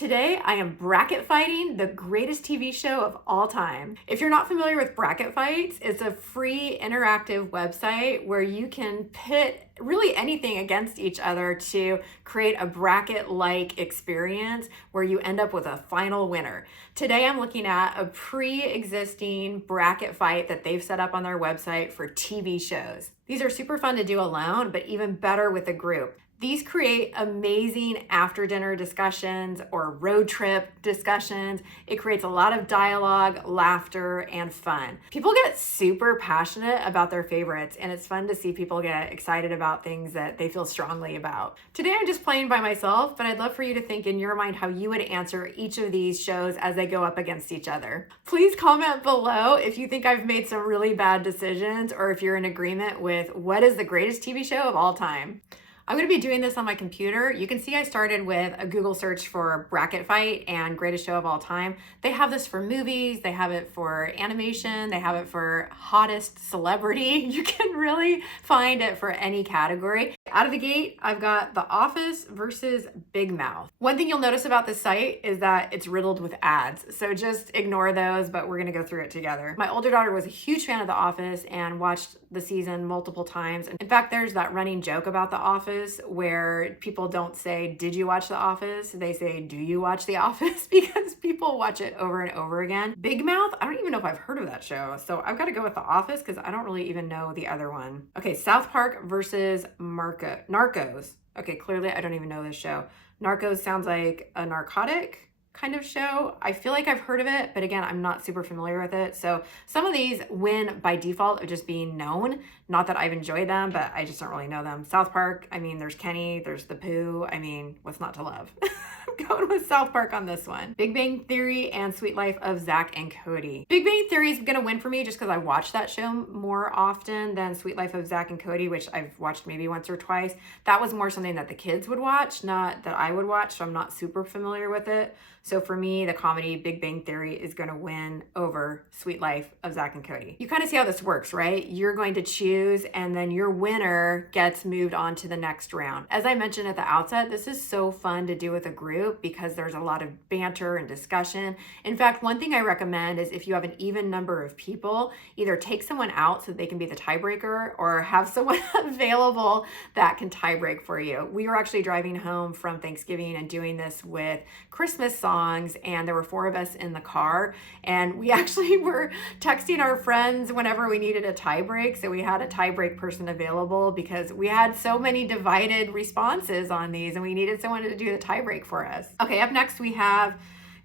Today, I am bracket fighting the greatest TV show of all time. If you're not familiar with bracket fights, it's a free interactive website where you can pit really anything against each other to create a bracket-like experience where you end up with a final winner. Today, I'm looking at a pre-existing bracket fight that they've set up on their website for TV shows. These are super fun to do alone, but even better with a group. These create amazing after dinner discussions or road trip discussions. It creates a lot of dialogue, laughter, and fun. People get super passionate about their favorites, and it's fun to see people get excited about things that they feel strongly about. Today I'm just playing by myself, but I'd love for you to think in your mind how you would answer each of these shows as they go up against each other. Please comment below if you think I've made some really bad decisions or if you're in agreement with what is the greatest TV show of all time. I'm going to be doing this on my computer. You can see I started with a Google search for bracket fight and greatest show of all time. They have this for movies, they have it for animation, they have it for hottest celebrity. You can really find it for any category. Out of the gate, I've got The Office versus Big Mouth. One thing you'll notice about this site is that it's riddled with ads, so just ignore those, but we're going to go through it together. My older daughter was a huge fan of The Office and watched the season multiple times. In fact, there's that running joke about The Office where people don't say, "Did you watch The Office?" They say, "Do you watch The Office?" because people watch it over and over again. Big Mouth, I don't even know if I've heard of that show, so I've got to go with The Office because I don't really even know the other one. Okay, South Park versus Narcos. Okay, clearly I don't even know this show. Narcos sounds like a narcotic kind of show. I feel like I've heard of it, but again, I'm not super familiar with it. So some of these win by default of just being known. Not that I've enjoyed them, but I just don't really know them. South Park, I mean, there's Kenny, there's the Pooh. I mean, what's not to love? I'm going with South Park on this one. Big Bang Theory and Sweet Life of Zach and Cody. Big Bang Theory is gonna win for me just because I watch that show more often than Sweet Life of Zach and Cody, which I've watched maybe once or twice. That was more something that the kids would watch, not that I would watch, so I'm not super familiar with it. So for me, the comedy Big Bang Theory is gonna win over Sweet Life of Zach and Cody. You kind of see how this works, right? You're going to choose and then your winner gets moved on to the next round. As I mentioned at the outset, this is so fun to do with a group because there's a lot of banter and discussion. In fact, one thing I recommend is if you have an even number of people, either take someone out so they can be the tiebreaker or have someone available that can tiebreak for you. We were actually driving home from Thanksgiving and doing this with Christmas songs, and there were 4 of us in the car, and we actually were texting our friends whenever we needed a tie break, so we had a tie break person available because we had so many divided responses on these and we needed someone to do the tie break for us. Okay, up next we have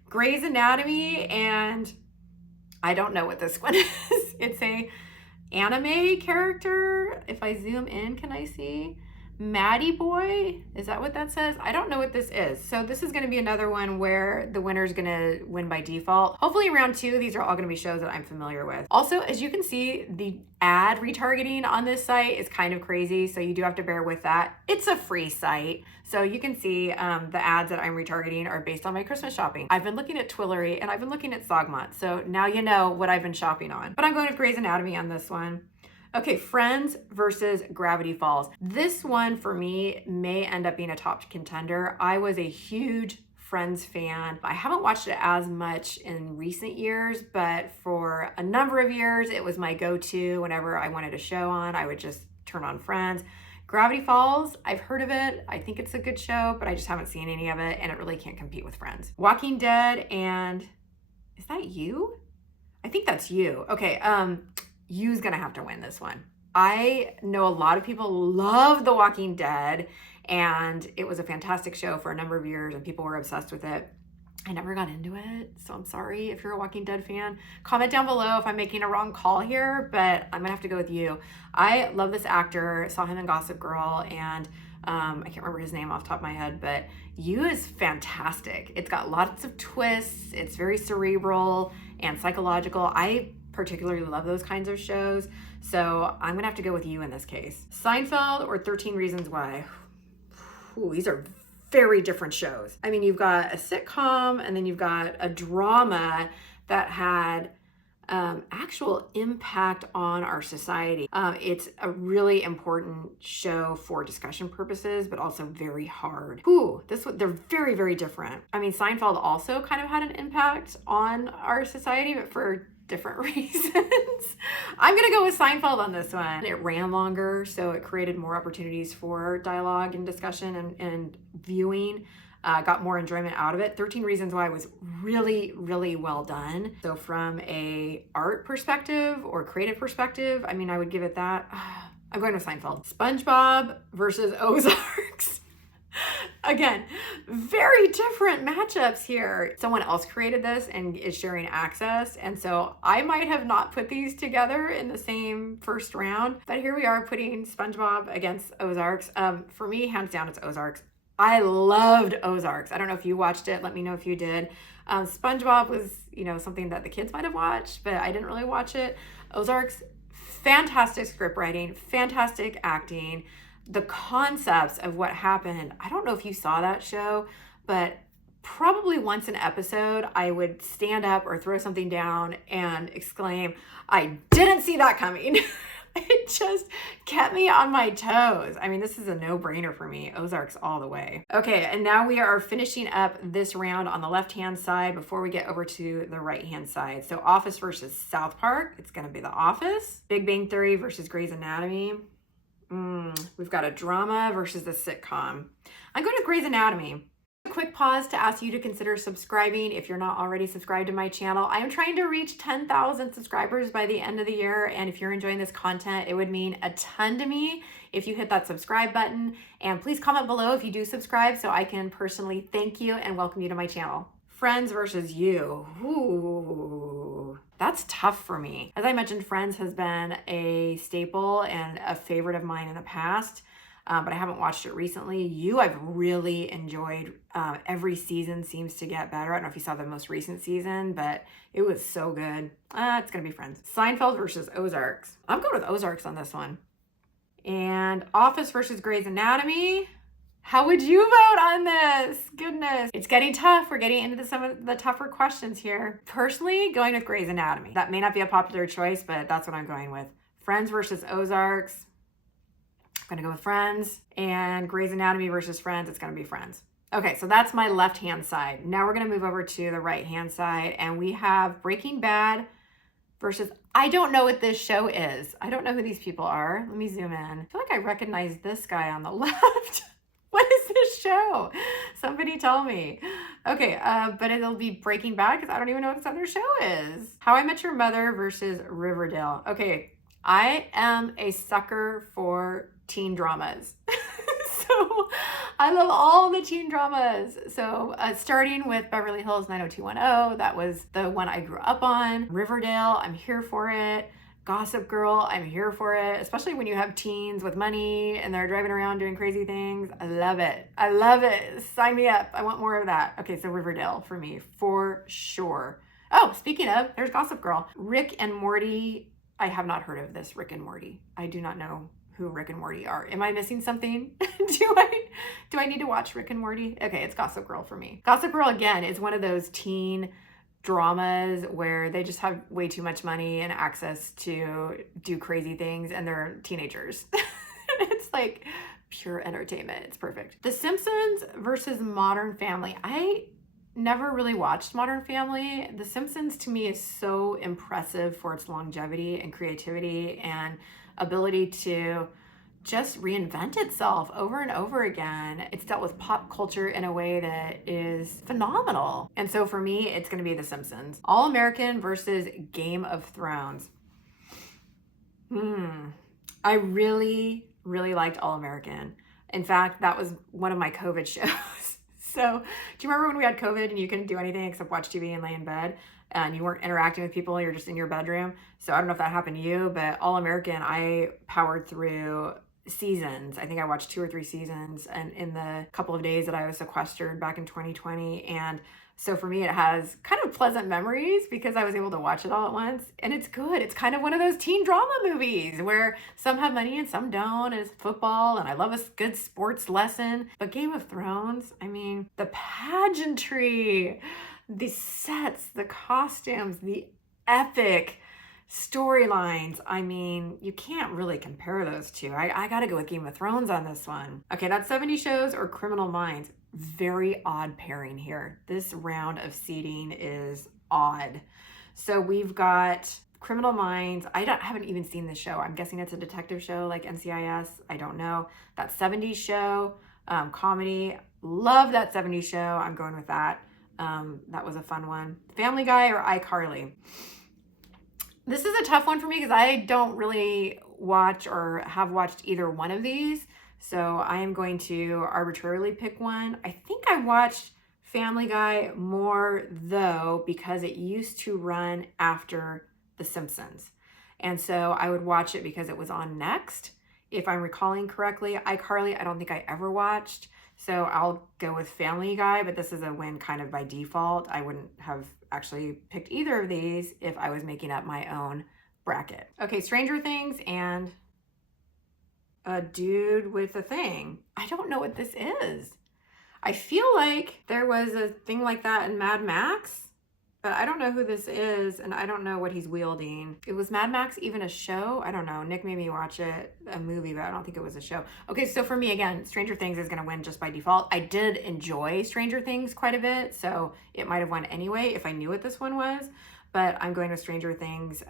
Grey's Anatomy, and I don't know what this one is. It's a anime character. If I zoom in, can I see? Maddie Boy, is that what that says? I don't know what this is. So this is gonna be another one where the winner is gonna win by default. Hopefully round 2, these are all gonna be shows that I'm familiar with. Also, as you can see, the ad retargeting on this site is kind of crazy, so you do have to bear with that. It's a free site, so you can see the ads that I'm retargeting are based on my Christmas shopping. I've been looking at Twillery and I've been looking at Sogmont, so now you know what I've been shopping on. But I'm going with Grey's Anatomy on this one. Okay, Friends versus Gravity Falls. This one for me may end up being a top contender. I was a huge Friends fan. I haven't watched it as much in recent years, but for a number of years, it was my go-to. Whenever I wanted a show on, I would just turn on Friends. Gravity Falls, I've heard of it. I think it's a good show, but I just haven't seen any of it, and it really can't compete with Friends. Walking Dead and, is that You? I think that's You. Okay, You's gonna have to win this one. I know a lot of people love The Walking Dead, and it was a fantastic show for a number of years and people were obsessed with it. I never got into it, so I'm sorry if you're a Walking Dead fan. Comment down below if I'm making a wrong call here, but I'm gonna have to go with You. I love this actor, saw him in Gossip Girl, and I can't remember his name off the top of my head, but You is fantastic. It's got lots of twists, it's very cerebral and psychological. I particularly love those kinds of shows, so I'm gonna have to go with You in this case. Seinfeld or 13 Reasons Why? Ooh, these are very different shows. I mean, you've got a sitcom and then you've got a drama that had actual impact on our society. It's a really important show for discussion purposes, but also very hard. They're very, very different. I mean, Seinfeld also kind of had an impact on our society, but for different reasons. I'm gonna go with Seinfeld on this one. It ran longer, so it created more opportunities for dialogue and discussion and viewing. Got more enjoyment out of it. 13 Reasons Why was really, really well done. So from a art perspective or creative perspective, I mean, I would give it that. I'm going with Seinfeld. SpongeBob versus Ozarks. Again, very different matchups here. Someone else created this and is sharing access. And so I might have not put these together in the same first round, but here we are putting SpongeBob against Ozarks. For me, hands down, it's Ozarks. I loved Ozarks. I don't know if you watched it. Let me know if you did. SpongeBob was, something that the kids might have watched, but I didn't really watch it. Ozarks, fantastic script writing, fantastic acting. The concepts of what happened. I don't know if you saw that show, but probably once an episode, I would stand up or throw something down and exclaim, I didn't see that coming. It just kept me on my toes. I mean, this is a no-brainer for me. Ozarks all the way. Okay, and now we are finishing up this round on the left-hand side before we get over to the right-hand side. So Office versus South Park. It's going to be The Office. Big Bang Theory versus Grey's Anatomy. We've got a drama versus a sitcom. I'm going with Grey's Anatomy. A quick pause to ask you to consider subscribing if you're not already subscribed to my channel. I am trying to reach 10,000 subscribers by the end of the year, and if you're enjoying this content, it would mean a ton to me if you hit that subscribe button. And please comment below if you do subscribe so I can personally thank you and welcome you to my channel. Friends versus You. Ooh, that's tough for me. As I mentioned, Friends has been a staple and a favorite of mine in the past. But I haven't watched it recently. I've really enjoyed. Every season seems to get better. I don't know if you saw the most recent season, but it was so good. It's gonna be Friends. Seinfeld versus Ozarks. I'm going with Ozarks on this one. And Office versus Grey's Anatomy. How would you vote on this? Goodness. It's getting tough. We're getting into some of the tougher questions here. Personally, going with Grey's Anatomy. That may not be a popular choice, but that's what I'm going with. Friends versus Ozarks. I'm gonna go with Friends. And Grey's Anatomy versus Friends, it's gonna be Friends. Okay, so that's my left-hand side. Now we're gonna move over to the right-hand side, and we have Breaking Bad versus, I don't know what this show is. I don't know who these people are. Let me zoom in. I feel like I recognize this guy on the left. What is this show? Somebody tell me. Okay, but it'll be Breaking Bad because I don't even know what this other show is. How I Met Your Mother versus Riverdale. Okay, I am a sucker for teen dramas. So I love all the teen dramas. So starting with Beverly Hills 90210, that was the one I grew up on. Riverdale, I'm here for it. Gossip Girl, I'm here for it, especially when you have teens with money and they're driving around doing crazy things. I love it. I love it. Sign me up. I want more of that. Okay, so Riverdale for me, for sure. Oh, speaking of, there's Gossip Girl. Rick and Morty. I have not heard of this Rick and Morty. I do not know who Rick and Morty are. Am I missing something? Do I need to watch Rick and Morty? Okay, it's Gossip Girl for me. Gossip Girl, again, is one of those teen dramas where they just have way too much money and access to do crazy things and they're teenagers. It's like pure entertainment. It's perfect. The Simpsons versus Modern Family. I never really watched Modern Family. The Simpsons to me is so impressive for its longevity and creativity and ability to just reinvent itself over and over again. It's dealt with pop culture in a way that is phenomenal. And so for me, it's going to be The Simpsons. All American versus Game of Thrones. I really, really liked All American. In fact, that was one of my COVID shows. So do you remember when we had COVID and you couldn't do anything except watch TV and lay in bed? And you weren't interacting with people, you're just in your bedroom. So I don't know if that happened to you, but All American, I powered through seasons. I think I watched 2 or 3 seasons and in the couple of days that I was sequestered back in 2020. And so for me, it has kind of pleasant memories because I was able to watch it all at once. And it's good. It's kind of one of those teen drama movies where some have money and some don't. And it's football and I love a good sports lesson. But Game of Thrones, I mean, the pageantry, the sets, the costumes, the epic storylines. I mean, you can't really compare those two. I gotta go with Game of Thrones on this one. Okay, that's 70 shows or Criminal Minds. Very odd pairing here. This round of seeding is odd. So we've got Criminal Minds. I haven't even seen this show. I'm guessing it's a detective show like NCIS. I don't know. That 70s show, comedy. Love that 70s show. I'm going with that. That was a fun one. Family Guy or iCarly. This is a tough one for me because I don't really watch or have watched either one of these. So I am going to arbitrarily pick one. I think I watched Family Guy more though because it used to run after The Simpsons. And so I would watch it because it was on next. If I'm recalling correctly, iCarly, I don't think I ever watched. So I'll go with Family Guy, but this is a win kind of by default. I wouldn't have actually picked either of these if I was making up my own bracket. Okay, Stranger Things and a dude with a thing. I don't know what this is. I feel like there was a thing like that in Mad Max, but I don't know who this is and I don't know what he's wielding. It was Mad Max even a show? I don't know. Nick made me watch it, a movie, but I don't think it was a show. Okay, so for me, again, Stranger Things is gonna win just by default. I did enjoy Stranger Things quite a bit, so it might have won anyway if I knew what this one was, but I'm going with Stranger Things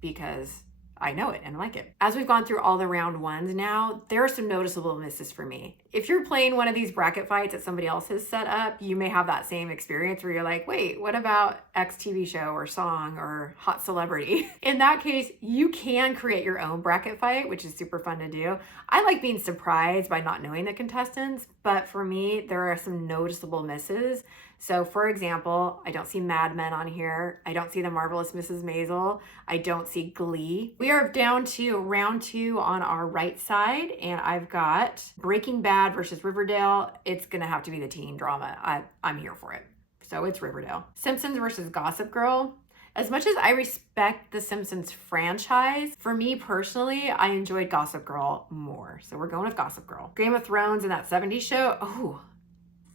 because I know it and like it. As we've gone through all the round ones now, there are some noticeable misses for me. If you're playing one of these bracket fights that somebody else has set up, you may have that same experience where you're like, wait, what about X TV show or song or hot celebrity? In that case, you can create your own bracket fight, which is super fun to do. I like being surprised by not knowing the contestants, but for me, there are some noticeable misses. So for example, I don't see Mad Men on here. I don't see The Marvelous Mrs. Maisel. I don't see Glee. We are down to round 2 on our right side, and I've got Breaking Bad versus Riverdale. It's gonna have to be the teen drama. I'm here for it. So it's Riverdale. Simpsons versus Gossip Girl. As much as I respect the Simpsons franchise, for me personally, I enjoyed Gossip Girl more. So we're going with Gossip Girl. Game of Thrones and that 70s show. Oh,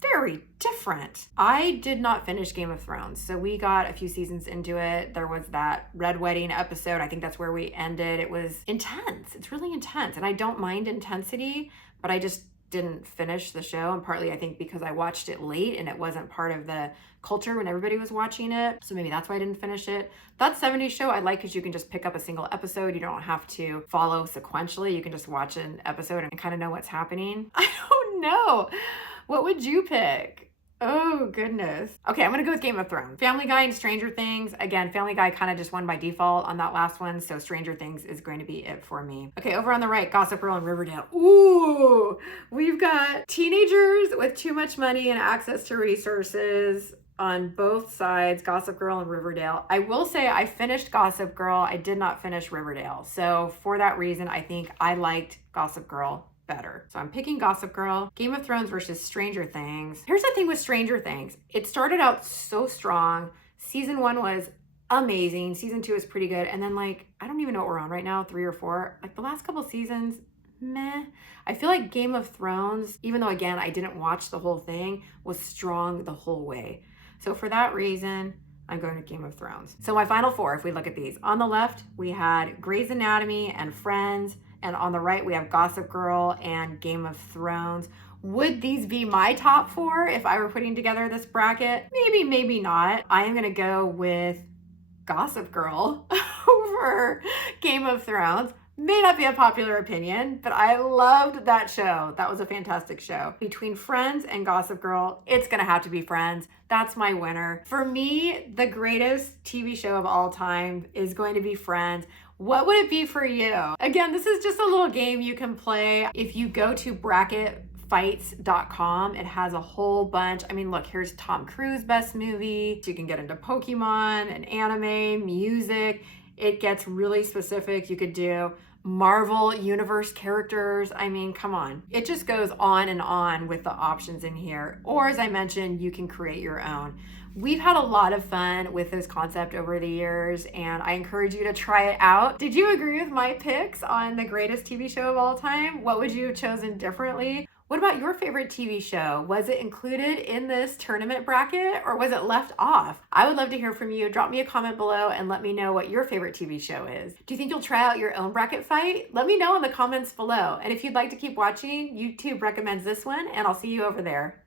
very different. I did not finish Game of Thrones, so we got a few seasons into it. There was that Red Wedding episode. I think that's where we ended. It was intense. It's really intense, and I don't mind intensity, but I just didn't finish the show, and partly I think because I watched it late and it wasn't part of the culture when everybody was watching it, so maybe that's why I didn't finish it. That 70s show I like because you can just pick up a single episode. You don't have to follow sequentially. You can just watch an episode and kind of know what's happening. I don't know. What would you pick? Oh, goodness. Okay, I'm gonna go with Game of Thrones. Family Guy and Stranger Things. Again, Family Guy kind of just won by default on that last one, so Stranger Things is going to be it for me. Okay, over on the right, Gossip Girl and Riverdale. Ooh, we've got teenagers with too much money and access to resources on both sides, Gossip Girl and Riverdale. I will say I finished Gossip Girl. I did not finish Riverdale. So for that reason, I think I liked Gossip Girl better. So I'm picking Gossip Girl. Game of Thrones versus Stranger Things. Here's the thing with Stranger Things. It started out so strong. Season 1 was amazing. Season 2 is pretty good. And then like, I don't even know what we're on right now, 3 or 4. Like the last couple seasons, meh. I feel like Game of Thrones, even though again, I didn't watch the whole thing, was strong the whole way. So for that reason, I'm going to Game of Thrones. So my final 4, if we look at these. On the left, we had Grey's Anatomy and Friends. And on the right, we have Gossip Girl and Game of Thrones. Would these be my top 4 if I were putting together this bracket? Maybe, maybe not. I am gonna go with Gossip Girl over Game of Thrones. May not be a popular opinion, but I loved that show. That was a fantastic show. Between Friends and Gossip Girl, it's gonna have to be Friends. That's my winner. For me, the greatest TV show of all time is going to be Friends. What would it be for you? Again, this is just a little game you can play. If you go to bracketfights.com, it has a whole bunch. I mean, look, here's Tom Cruise best movie. You can get into Pokemon and anime, music. It gets really specific. You could do Marvel Universe characters. I mean, come on. It just goes on and on with the options in here. Or as I mentioned, you can create your own. We've had a lot of fun with this concept over the years, and I encourage you to try it out. Did you agree with my picks on the greatest TV show of all time? What would you have chosen differently? What about your favorite TV show? Was it included in this tournament bracket or was it left off? I would love to hear from you. Drop me a comment below and let me know what your favorite TV show is. Do you think you'll try out your own bracket fight? Let me know in the comments below. And if you'd like to keep watching, YouTube recommends this one, and I'll see you over there.